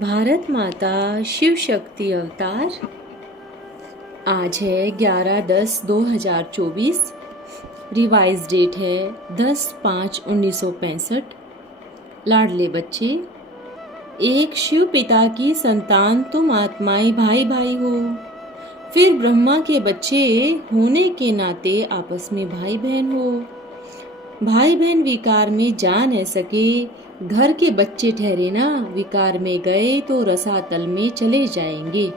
भारत माता शिव शक्ति अवतार। आज है 11/10/2024। रिवाइज डेट है 10/5/1965। लाडले बच्चे, एक शिव पिता की संतान तुम आत्माएं भाई भाई हो। फिर ब्रह्मा के बच्चे होने के नाते आपस में भाई बहन हो। भाई बहन विकार में जा न सके, घर के बच्चे ठहरे ना, विकार में गए तो रसातल में चले जाएंगे।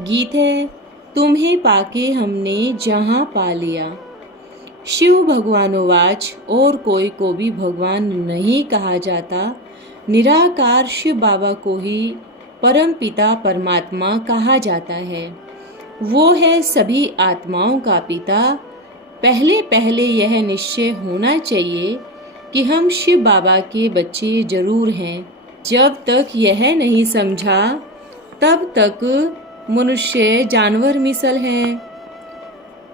गीत है तुम्हें पाके हमने जहां पा लिया। शिव भगवानोवाच, और कोई को भी भगवान नहीं कहा जाता। निराकार शिव बाबा को ही परम पिता परमात्मा कहा जाता है। वो है सभी आत्माओं का पिता। पहले पहले यह निश्चय होना चाहिए कि हम शिव बाबा के बच्चे जरूर हैं। जब तक यह नहीं समझा तब तक मनुष्य जानवर मिसल हैं।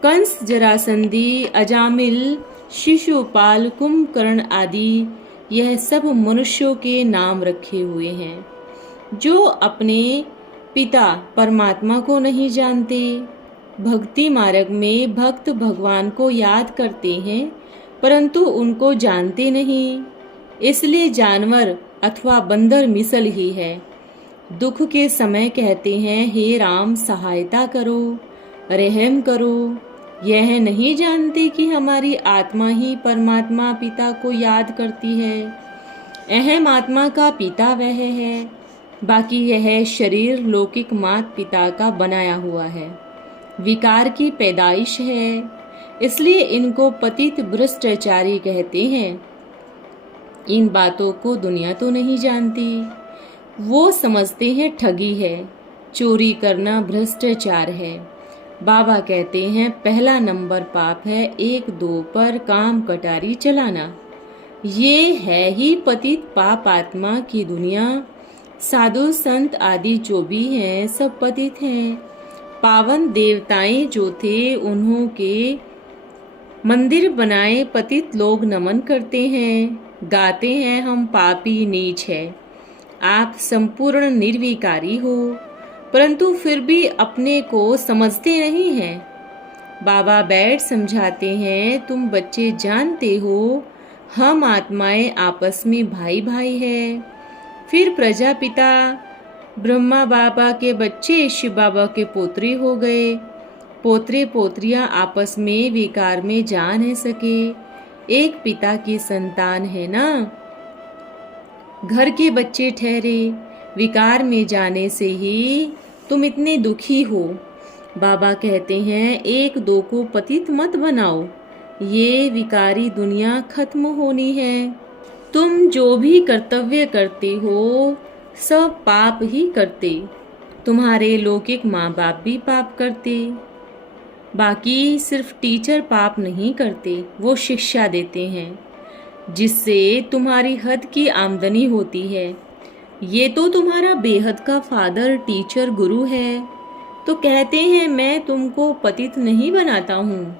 कंस, जरासंधी, अजामिल, शिशुपाल, कुंभकर्ण आदि यह सब मनुष्यों के नाम रखे हुए हैं, जो अपने पिता परमात्मा को नहीं जानते। भक्ति मार्ग में भक्त भगवान को याद करते हैं, परंतु उनको जानते नहीं, इसलिए जानवर अथवा बंदर मिसल ही है। दुख के समय कहते हैं हे राम सहायता करो, रहम करो। यह नहीं जानते कि हमारी आत्मा ही परमात्मा पिता को याद करती है। अहम आत्मा का पिता वह है, बाकी यह शरीर लौकिक मात पिता का बनाया हुआ है। विकार की पैदाइश है, इसलिए इनको पतित भ्रष्टाचारी कहते हैं। इन बातों को दुनिया तो नहीं जानती। वो समझते हैं ठगी है, चोरी करना भ्रष्टाचार है। बाबा कहते हैं पहला नंबर पाप है 1-2 पर काम कटारी चलाना। ये है ही पतित पाप आत्मा की दुनिया। साधु संत आदि जो भी हैं सब पतित हैं। पावन देवताएं जो थे उन्हों के मंदिर बनाए पतित लोग नमन करते हैं, गाते हैं हम पापी नीच है। आप संपूर्ण निर्विकारी हो, परंतु फिर भी अपने को समझते नहीं हैं। बाबा बैठ समझाते हैं तुम बच्चे जानते हो हम आत्माएं आपस में भाई भाई है। फिर प्रजापिता ब्रह्मा बाबा के बच्चे शिव बाबा के पोत्रे हो गए। पोत्रे पोत्रियां आपस में विकार में जा न सके, एक पिता की संतान है ना। घर के बच्चे ठहरे, विकार में जाने से ही तुम इतने दुखी हो। बाबा कहते हैं 1-2 को पतित मत बनाओ, ये विकारी दुनिया खत्म होनी है। तुम जो भी कर्तव्य करते हो सब पाप ही करते। तुम्हारे लौकिक माँ बाप भी पाप करते, बाकी सिर्फ टीचर पाप नहीं करते, वो शिक्षा देते हैं जिससे तुम्हारी हद की आमदनी होती है। ये तो तुम्हारा बेहद का फादर टीचर गुरु है, तो कहते हैं मैं तुमको पतित नहीं बनाता हूँ,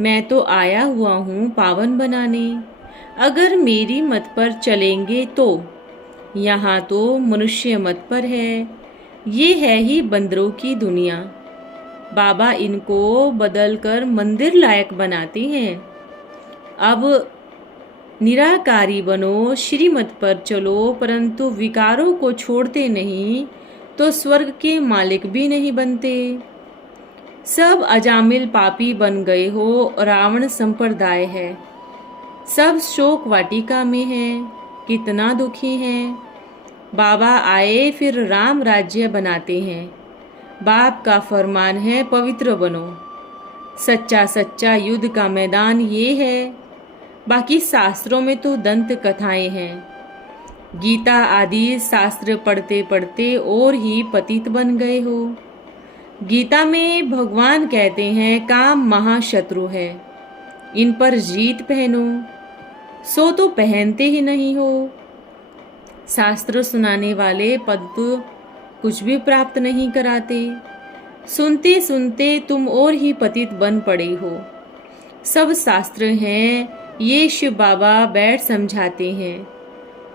मैं तो आया हुआ हूँ पावन बनाने। अगर मेरी मत पर चलेंगे तो यहाँ तो मनुष्य मत पर है। ये है ही बंदरों की दुनिया। बाबा इनको बदलकर मंदिर लायक बनाते हैं। अब निराकारी बनो, श्रीमत पर चलो, परंतु विकारों को छोड़ते नहीं तो स्वर्ग के मालिक भी नहीं बनते। सब अजामिल पापी बन गए हो, रावण संप्रदाय है। सब शोक वाटिका में हैं, कितना दुखी हैं। बाबा आए फिर राम राज्य बनाते हैं। बाप का फरमान है पवित्र बनो। सच्चा सच्चा युद्ध का मैदान ये है। बाकी शास्त्रों में तो दंत कथाएं हैं। गीता आदि शास्त्र पढ़ते पढ़ते और ही पतित बन गए हो। गीता में भगवान कहते हैं काम महाशत्रु है, इन पर जीत पहनो। सो तो पहनते ही नहीं हो। शास्त्र सुनाने वाले पद तो कुछ भी प्राप्त नहीं कराते। सुनते सुनते तुम और ही पतित बन पड़े हो। सब शास्त्र हैं, ये शिव बाबा बैठ समझाते हैं।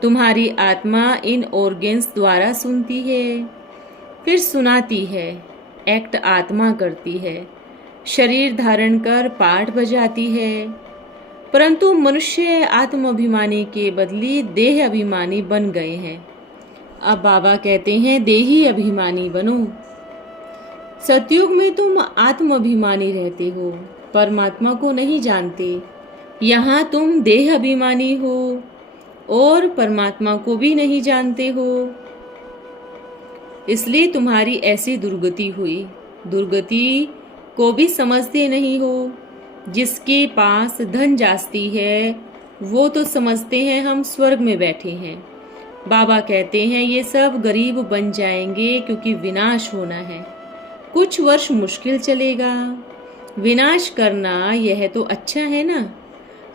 तुम्हारी आत्मा इन ऑर्गेन्स द्वारा सुनती है, फिर सुनाती है, एक्ट आत्मा करती है, शरीर धारण कर पाठ बजाती है। परंतु मनुष्य आत्म अभिमानी के बदले देह अभिमानी बन गए हैं। अब बाबा कहते हैं देही अभिमानी बनो। सतयुग में तुम आत्म अभिमानी रहते हो, परमात्मा को नहीं जानते। यहाँ तुम देह अभिमानी हो और परमात्मा को भी नहीं जानते हो, इसलिए तुम्हारी ऐसी दुर्गति हुई। दुर्गति को भी समझते नहीं हो। जिसके पास धन जास्ती है वो तो समझते हैं हम स्वर्ग में बैठे हैं। बाबा कहते हैं ये सब गरीब बन जाएंगे क्योंकि विनाश होना है। कुछ वर्ष मुश्किल चलेगा, विनाश करना यह तो अच्छा है ना।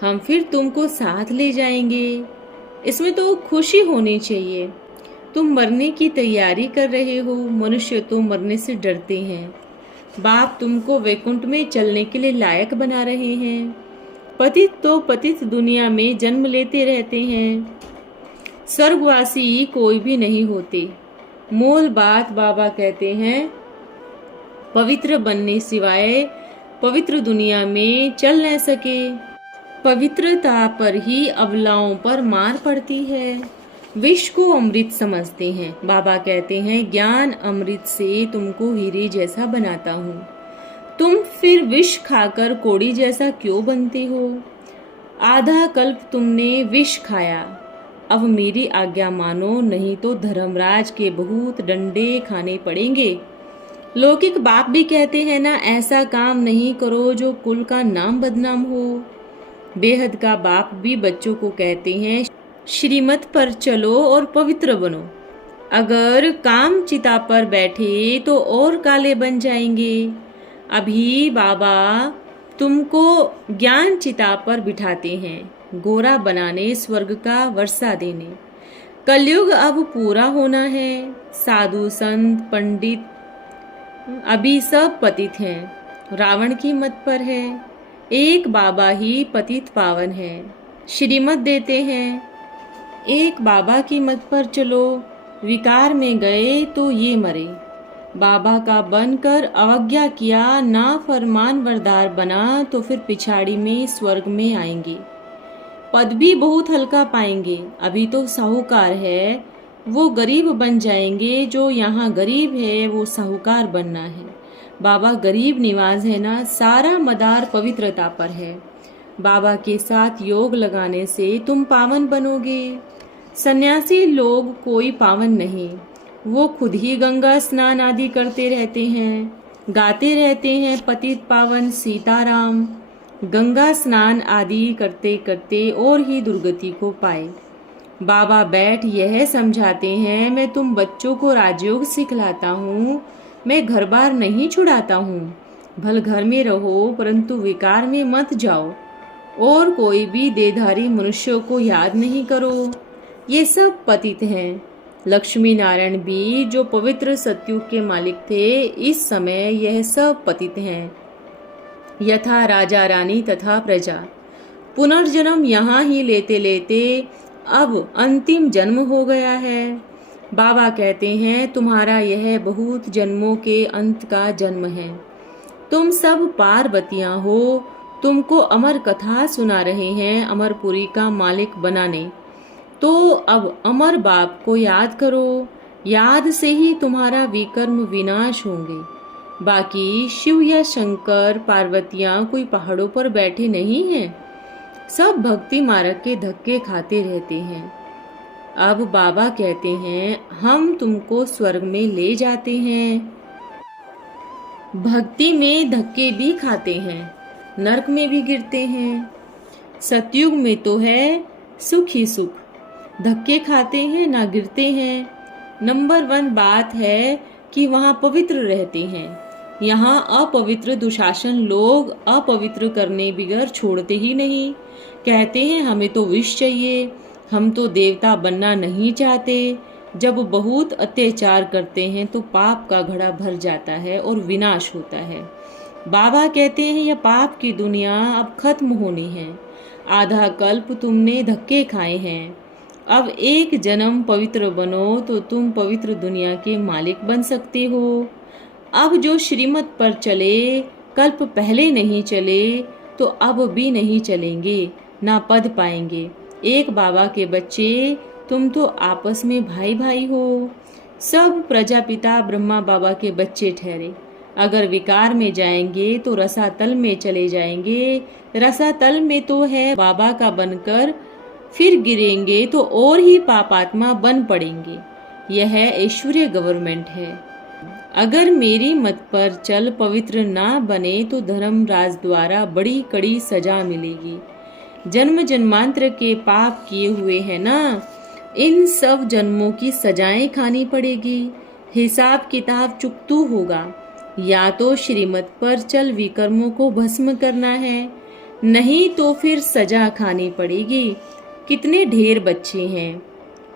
हम फिर तुमको साथ ले जाएंगे, इसमें तो खुशी होनी चाहिए। तुम मरने की तैयारी कर रहे हो, मनुष्य तो मरने से डरते हैं। बाप तुमको वैकुंठ में चलने के लिए लायक बना रहे हैं। पतित तो पतित दुनिया में जन्म लेते रहते हैं, स्वर्गवासी कोई भी नहीं होते। मूल बात बाबा कहते हैं पवित्र बनने सिवाय पवित्र दुनिया में चल न सके। पवित्रता पर ही अबलाओं पर मार पड़ती है। विष को अमृत समझते हैं। बाबा कहते हैं ज्ञान अमृत से तुमको हीरे जैसा बनाता हूँ, तुम फिर विष खाकर कोड़ी जैसा क्यों बनते हो। आधा कल्प तुमने विष खाया, अब मेरी आज्ञा मानो, नहीं तो धर्मराज के बहुत डंडे खाने पड़ेंगे। लौकिक बाप भी कहते हैं ना, ऐसा काम नहीं करो जो कुल का नाम बदनाम हो। बेहद का बाप भी बच्चों को कहते हैं श्रीमत पर चलो और पवित्र बनो। अगर काम चिता पर बैठे तो और काले बन जाएंगे। अभी बाबा तुमको ज्ञान चिता पर बिठाते हैं, गोरा बनाने, स्वर्ग का वर्षा देने। कलयुग अब पूरा होना है। साधु संत पंडित अभी सब पतित हैं, रावण की मत पर है। एक बाबा ही पतित पावन है, श्रीमत देते हैं। एक बाबा की मत पर चलो, विकार में गए तो ये मरे। बाबा का बनकर अवज्ञा किया, ना फरमान वरदार बना तो फिर पिछाड़ी में स्वर्ग में आएंगे। पद भी बहुत हल्का पाएंगे। अभी तो साहूकार है, वो गरीब बन जाएंगे। जो यहाँ गरीब है वो साहूकार बनना है। बाबा गरीब निवाज है ना, सारा मदार पवित्रता पर है। बाबा के साथ योग लगाने से तुम पावन बनोगे। सन्यासी लोग कोई पावन नहीं, वो खुद ही गंगा स्नान आदि करते रहते हैं, गाते रहते हैं पतित पावन सीताराम। गंगा स्नान आदि करते करते और ही दुर्गति को पाए। बाबा बैठ यह समझाते हैं मैं तुम बच्चों को राजयोग सिखलाता हूँ, मैं घर बार नहीं छुड़ाता हूँ। भल घर में रहो परंतु विकार में मत जाओ, और कोई भी देहधारी मनुष्यों को याद नहीं करो। ये सब पतित हैं। लक्ष्मी नारायण भी जो पवित्र सतयुग के मालिक थे, इस समय यह सब पतित हैं। यथा राजा रानी तथा प्रजा। पुनर्जन्म यहाँ ही लेते लेते अब अंतिम जन्म हो गया है। बाबा कहते हैं तुम्हारा यह बहुत जन्मों के अंत का जन्म है। तुम सब पार्वतियां हो, तुमको अमर कथा सुना रहे हैं अमरपुरी का मालिक बनाने। तो अब अमर बाप को याद करो, याद से ही तुम्हारा विकर्म विनाश होंगे। बाकी शिव या शंकर पार्वतियां कोई पहाड़ों पर बैठे नहीं हैं, सब भक्ति मार्ग के धक्के खाते रहते हैं। अब बाबा कहते हैं हम तुमको स्वर्ग में ले जाते हैं। भक्ति में धक्के भी खाते हैं, नरक में भी गिरते हैं। सतयुग में तो है सुख ही सुख, धक्के खाते हैं ना गिरते हैं। नंबर 1 बात है कि वहाँ पवित्र रहते हैं। यहाँ अपवित्र दुशासन लोग अपवित्र करने बिगर छोड़ते ही नहीं। कहते हैं हमें तो विष चाहिए, हम तो देवता बनना नहीं चाहते। जब बहुत अत्याचार करते हैं तो पाप का घड़ा भर जाता है और विनाश होता है। बाबा कहते हैं यह पाप की दुनिया अब खत्म होनी है। आधा कल्प तुमने धक्के खाए हैं, अब एक जन्म पवित्र बनो तो तुम पवित्र दुनिया के मालिक बन सकते हो। अब जो श्रीमत पर चले, कल्प पहले नहीं चले तो अब भी नहीं चलेंगे, ना पद पाएंगे। एक बाबा के बच्चे तुम तो आपस में भाई भाई हो। सब प्रजापिता ब्रह्मा बाबा के बच्चे ठहरे। अगर विकार में जाएंगे तो रसातल में चले जाएंगे। रसातल में तो है बाबा का बनकर, फिर गिरेंगे तो और ही पापात्मा बन पड़ेंगे। यह ऐश्वर्य गवर्नमेंट है। अगर मेरी मत पर चल पवित्र ना बने तो धर्मराज द्वारा बड़ी कड़ी सजा मिलेगी। जन्म जन्मांतर के पाप किए हुए हैं ना, इन सब जन्मों की सजाएं खानी पड़ेगी। हिसाब किताब चुकतू होगा। या तो श्रीमत पर चल विकर्मों को भस्म करना है, नहीं तो फिर सजा खानी पड़ेगी। कितने ढेर बच्चे हैं,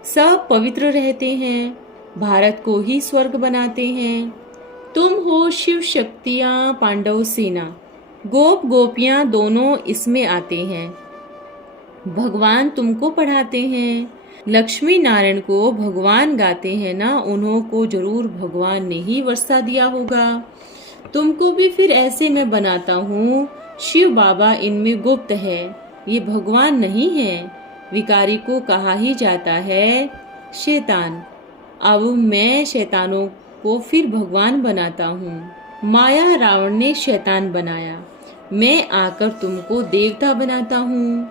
सब पवित्र रहते हैं, भारत को ही स्वर्ग बनाते हैं। तुम हो शिव शक्तियां, पांडव सेना, गोप गोपियां दोनों इसमें आते हैं। भगवान तुमको पढ़ाते हैं। लक्ष्मी नारायण को भगवान गाते हैं ना, उन्हों को जरूर भगवान ने ही वर्षा दिया होगा। तुमको भी फिर ऐसे मैं बनाता हूँ। शिव बाबा इनमें गुप्त है, ये भगवान नहीं है। विकारी को कहा ही जाता है शैतान। अब मैं शैतानों को फिर भगवान बनाता हूँ। माया रावण ने शैतान बनाया, मैं आकर तुमको देवता बनाता हूँ।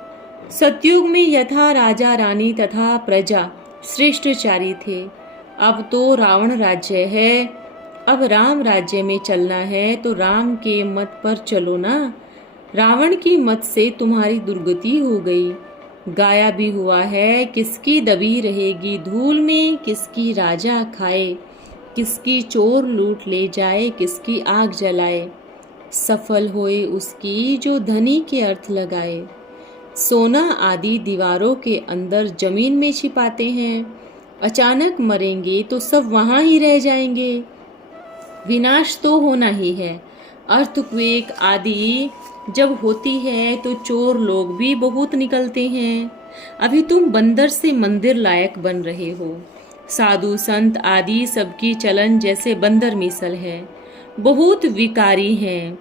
सतयुग में यथा राजा रानी तथा प्रजा श्रेष्ठचारी थे, अब तो रावण राज्य है। अब राम राज्य में चलना है तो राम के मत पर चलो ना। रावण की मत से तुम्हारी दुर्गति हो गई। गाया भी हुआ है, किसकी दबी रहेगी धूल में, किसकी राजा खाए, किसकी चोर लूट ले जाए, किसकी आग जलाए। सफल होए उसकी जो धनी के अर्थ लगाए। सोना आदि दीवारों के अंदर जमीन में छिपाते हैं, अचानक मरेंगे तो सब वहां ही रह जाएंगे। विनाश तो होना ही है। अर्थक्वेक आदि जब होती है तो चोर लोग भी बहुत निकलते हैं। अभी तुम बंदर से मंदिर लायक बन रहे हो। साधु संत आदि सबकी चलन जैसे बंदर मिसल है, बहुत विकारी हैं।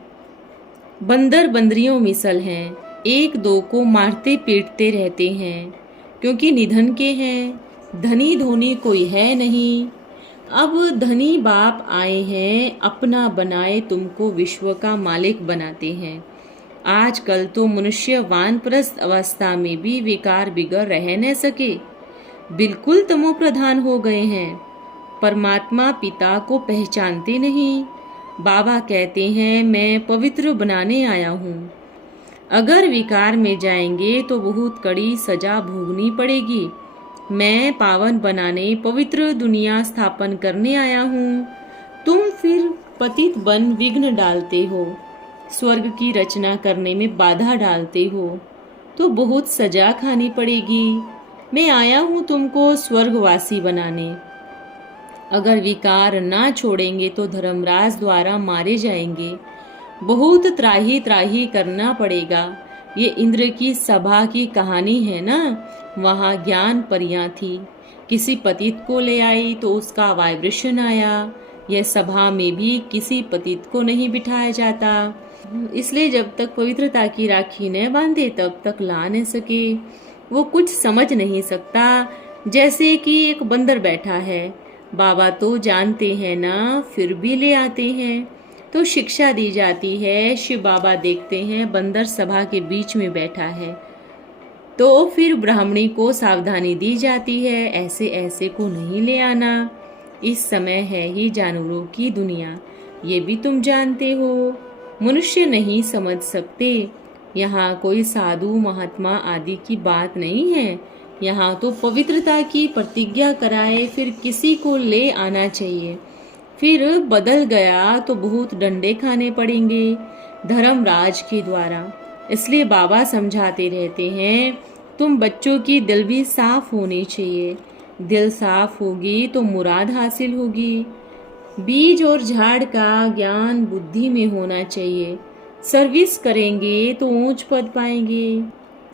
बंदर बंदरियों मिसल हैं, एक दो को मारते पीटते रहते हैं, क्योंकि निधन के हैं। धनी धोनी कोई है नहीं। अब धनी बाप आए हैं, अपना बनाए तुमको विश्व का मालिक बनाते हैं। आजकल तो मनुष्य वानप्रस्थ अवस्था में भी विकार बिगड़ रह न सके, बिल्कुल तमो प्रधान हो गए हैं। परमात्मा पिता को पहचानते नहीं। बाबा कहते हैं मैं पवित्र बनाने आया हूँ। अगर विकार में जाएंगे तो बहुत कड़ी सजा भोगनी पड़ेगी। मैं पावन बनाने पवित्र दुनिया स्थापन करने आया हूँ। तुम फिर पतित बन विघ्न डालते हो, स्वर्ग की रचना करने में बाधा डालते हो, तो बहुत सजा खानी पड़ेगी। मैं आया हूँ तुमको स्वर्गवासी बनाने। अगर विकार ना छोड़ेंगे तो धर्मराज द्वारा मारे जाएंगे। बहुत त्राही त्राही करना पड़ेगा। ये इंद्र की सभा की कहानी है ना, वहाँ ज्ञान परियां थी। किसी पतित को ले आई तो उसका वाइब्रेशन आया। यह सभा में भी किसी पतित को नहीं बिठाया जाता, इसलिए जब तक पवित्रता की राखी न बांधे तब तक ला न सके। वो कुछ समझ नहीं सकता, जैसे कि एक बंदर बैठा है। बाबा तो जानते हैं ना, फिर भी ले आते हैं तो शिक्षा दी जाती है। शिव बाबा देखते हैं बंदर सभा के बीच में बैठा है, तो फिर ब्राह्मणी को सावधानी दी जाती है, ऐसे ऐसे को नहीं ले आना। इस समय है ही जानवरों की दुनिया, ये भी तुम जानते हो। मनुष्य नहीं समझ सकते। यहाँ कोई साधु महात्मा आदि की बात नहीं है। यहाँ तो पवित्रता की प्रतिज्ञा कराए फिर किसी को ले आना चाहिए। फिर बदल गया तो बहुत डंडे खाने पड़ेंगे धर्मराज के द्वारा। इसलिए बाबा समझाते रहते हैं तुम बच्चों की दिल भी साफ होनी चाहिए। दिल साफ होगी तो मुराद हासिल होगी। बीज और झाड़ का ज्ञान बुद्धि में होना चाहिए। सर्विस करेंगे तो ऊंच पद पाएंगे।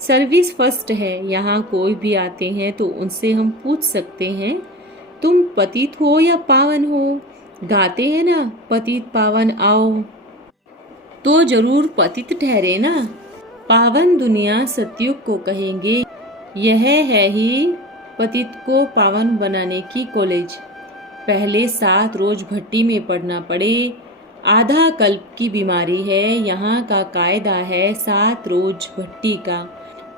सर्विस फर्स्ट है। यहाँ कोई भी आते हैं तो उनसे हम पूछ सकते हैं, तुम पतित हो या पावन हो? गाते हैं ना, पतित पावन आओ, तो जरूर पतित ठहरे ना। पावन दुनिया सतयुग को कहेंगे। यह है ही पतित को पावन बनाने की कॉलेज। पहले 7 रोज भट्टी में पड़ना पड़े, आधा कल्प की बीमारी है। यहाँ का कायदा है 7 रोज भट्टी का।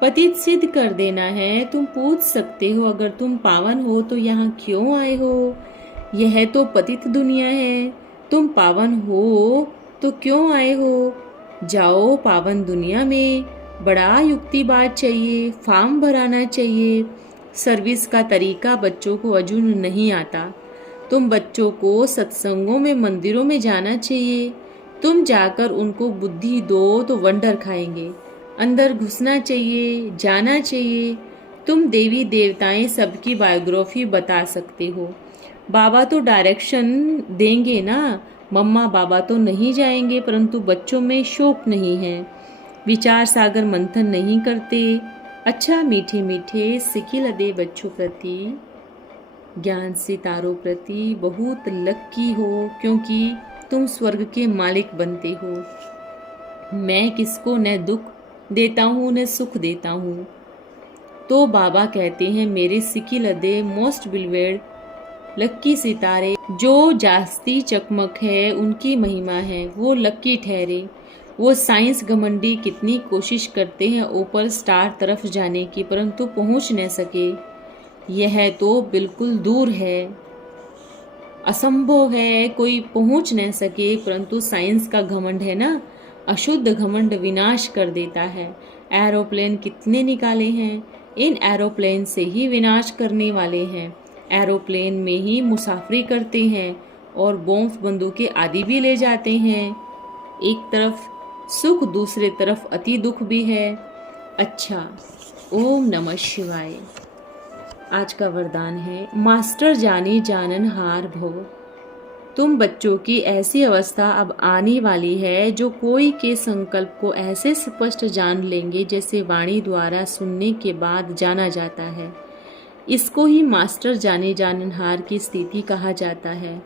पतित सिद्ध कर देना है। तुम पूछ सकते हो, अगर तुम पावन हो तो यहाँ क्यों आए हो? यह तो पतित दुनिया है। तुम पावन हो तो क्यों आए हो? जाओ पावन दुनिया में। बड़ा युक्तिवाद चाहिए, फॉर्म भराना चाहिए। सर्विस का तरीका बच्चों को अजून नहीं आता। तुम बच्चों को सत्संगों में, मंदिरों में जाना चाहिए। तुम जाकर उनको बुद्धि दो तो वंडर खाएंगे। अंदर घुसना चाहिए, जाना चाहिए। तुम देवी देवताएं सबकी बायोग्राफी बता सकते हो। बाबा तो डायरेक्शन देंगे ना, मम्मा बाबा तो नहीं जाएंगे, परंतु बच्चों में शोक नहीं है, विचार सागर मंथन नहीं करते। अच्छा मीठे मीठे सिकिलदे बच्चों प्रति, ज्ञान सितारों प्रति बहुत लक्की हो, क्योंकि तुम स्वर्ग के मालिक बनते हो। मैं किसको न दुख देता हूँ न सुख देता हूँ। तो बाबा कहते हैं, मेरे सिकिलदे मोस्ट बिलवेड लक्की सितारे, जो जास्ती चकमक है उनकी महिमा है, वो लक्की ठहरे। वो साइंस घमंडी कितनी कोशिश करते हैं ऊपर स्टार तरफ जाने की, परंतु पहुंच न सके। यह तो बिल्कुल दूर है, असंभव है, कोई पहुंच न सके। परंतु साइंस का घमंड है ना, अशुद्ध घमंड विनाश कर देता है। एरोप्लेन कितने निकाले हैं, इन एरोप्लेन से ही विनाश करने वाले हैं। एरोप्लेन में ही मुसाफरी करते हैं और बॉम्ब बंदूकें आदि भी ले जाते हैं। एक तरफ सुख, दूसरे तरफ अति दुख भी है। अच्छा, ओम नमः शिवाय। आज का वरदान है, मास्टर जानी जानन हार भव। तुम बच्चों की ऐसी अवस्था अब आने वाली है जो कोई के संकल्प को ऐसे स्पष्ट जान लेंगे जैसे वाणी द्वारा सुनने के बाद जाना जाता है। इसको ही मास्टर जाने जाननहार की स्थिति कहा जाता है।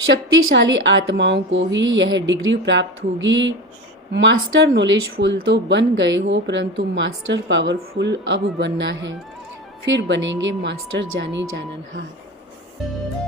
शक्तिशाली आत्माओं को ही यह डिग्री प्राप्त होगी। मास्टर नॉलेजफुल तो बन गए हो, परंतु मास्टर पावरफुल अब बनना है, फिर बनेंगे मास्टर जाने जाननहार।